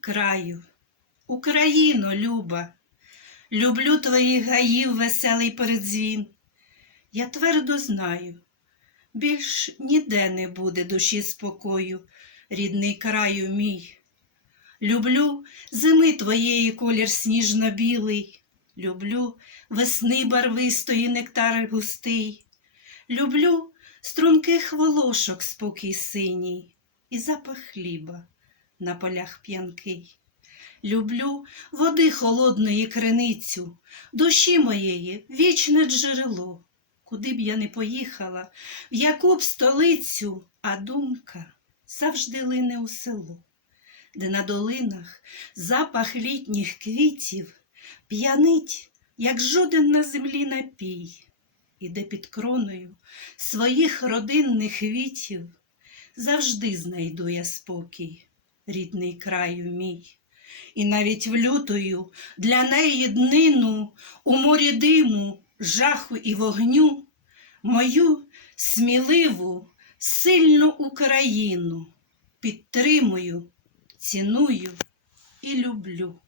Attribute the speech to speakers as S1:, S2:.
S1: краю, Україно, люба, люблю твоїх гаїв веселий передзвін. Я твердо знаю, більш ніде не буде душі спокою, рідний краю мій. Люблю зими твоєї колір сніжно-білий, люблю весни барвистої нектар густий, люблю струнких волошок спокій синій і запах хліба на полях п'янкий. Люблю води холодної криницю, душі моєї вічне джерело. Куди б я не поїхала, в яку б столицю, а думка завжди лине у село, де на долинах запах літніх квітів п'янить, як жоден на землі напій, і де під кроною своїх родинних вітів завжди знайду я спокій, рідний краю мій. І навіть в лютою для неї днину у морі диму, жаху і вогню мою сміливу, сильну Україну підтримую, ціную і люблю.